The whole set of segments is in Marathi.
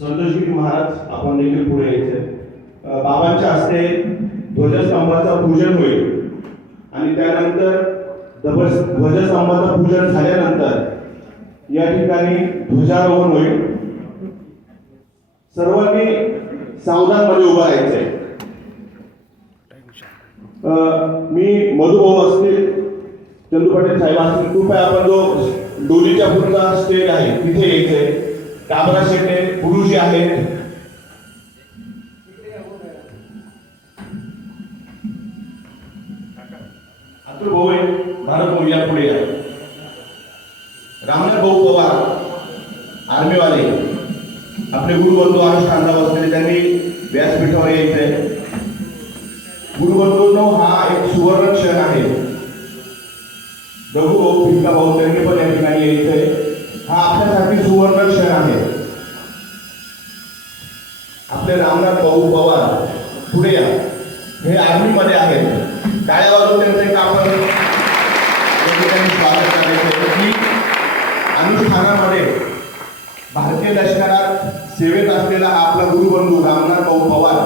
संतोषगिरी महाराज आपण देखील पुढे यायचे. बाबांच्या हस्ते ध्वजस्तंभाचं पूजन होईल. आणि त्यानंतर ध्वज ध्वजस्तंभाचं पूजन झाल्यानंतर या ठिकाणी ध्वजारोहण होईल. सर्वांनी सावधानमध्ये उभं राहायचंय. मी मधुभाऊ असतील चंदू पाटील साहेब असतील कृपया आपण जो डोलीच्या पुढचा स्टेज आहे तिथे यायचंय. काबरा शेटे गुरुजी आहेत. अतुल भाऊ भारत भाऊ या पुढे या. रामनाथ भाऊ पवार आर्मीवाले. आपले गुरुबंधू अनुष्ठानला बसलेले त्यांनी व्यासपीठावर यायचंय. गुरुबंधूंनो हा एक सुवर्ण क्षण आहे. दगू भाऊ भिंका भाऊ त्यांनी पण या ठिकाणी यायचंय. हा आपल्यासाठी सुवर्ण क्षण आहे. आपले रामनाथ भाऊ पवार पुढे या. हे आर्मीमध्ये आहेत. टाळ्या वाजवून त्यांचं एक आपण स्वागत करायचं की अनुष्ठानामध्ये भारतीय लष्करात सेवेत असलेला आपला गुरुबंधू रामनाथ भाऊ पवार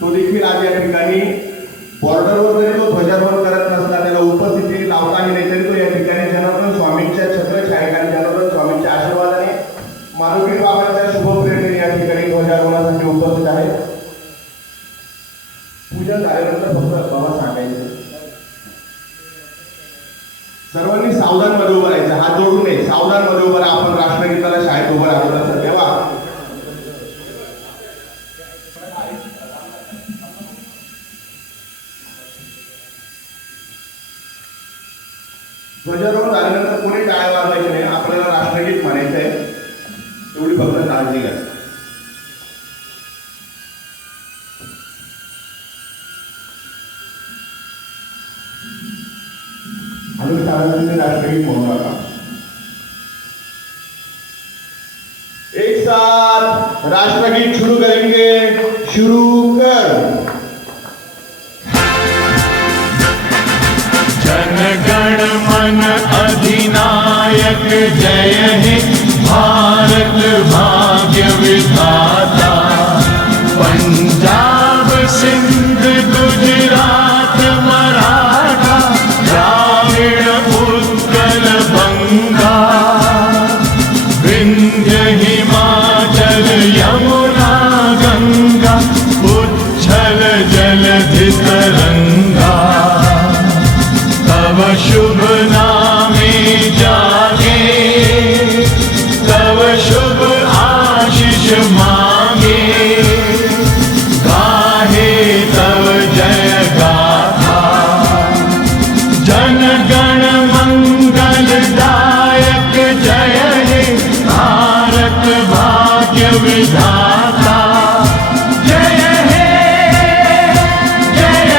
तो देखील आज या ठिकाणी बॉर्डरवर मारुती बाबांच्या शुभप्रेरणेने या ठिकाणी ध्वजारोहणासाठी उपस्थित आहे. पूजा झाल्यानंतर फक्त बाबा सांगायचं. सर्वांनी सावधानमध्ये उभं राहायचं. हात जोडून नाही सावधानमध्ये उभं राहा. आपण राष्ट्रगीताला शाळेत उभं राहतो तसं तेव्हा ध्वजारोहण झाल्यानंतर कोणी टाळ्या वाजवायचे? महाराजांनी रात्री मोहराला एक साथ राष्ट्रगीत शुरू करेंगे। शुरू कर। जनगण मन अधिनायक, जय हे भारत भाग्य विधाता। पंजाब सिंह विधाता जय जय हे जय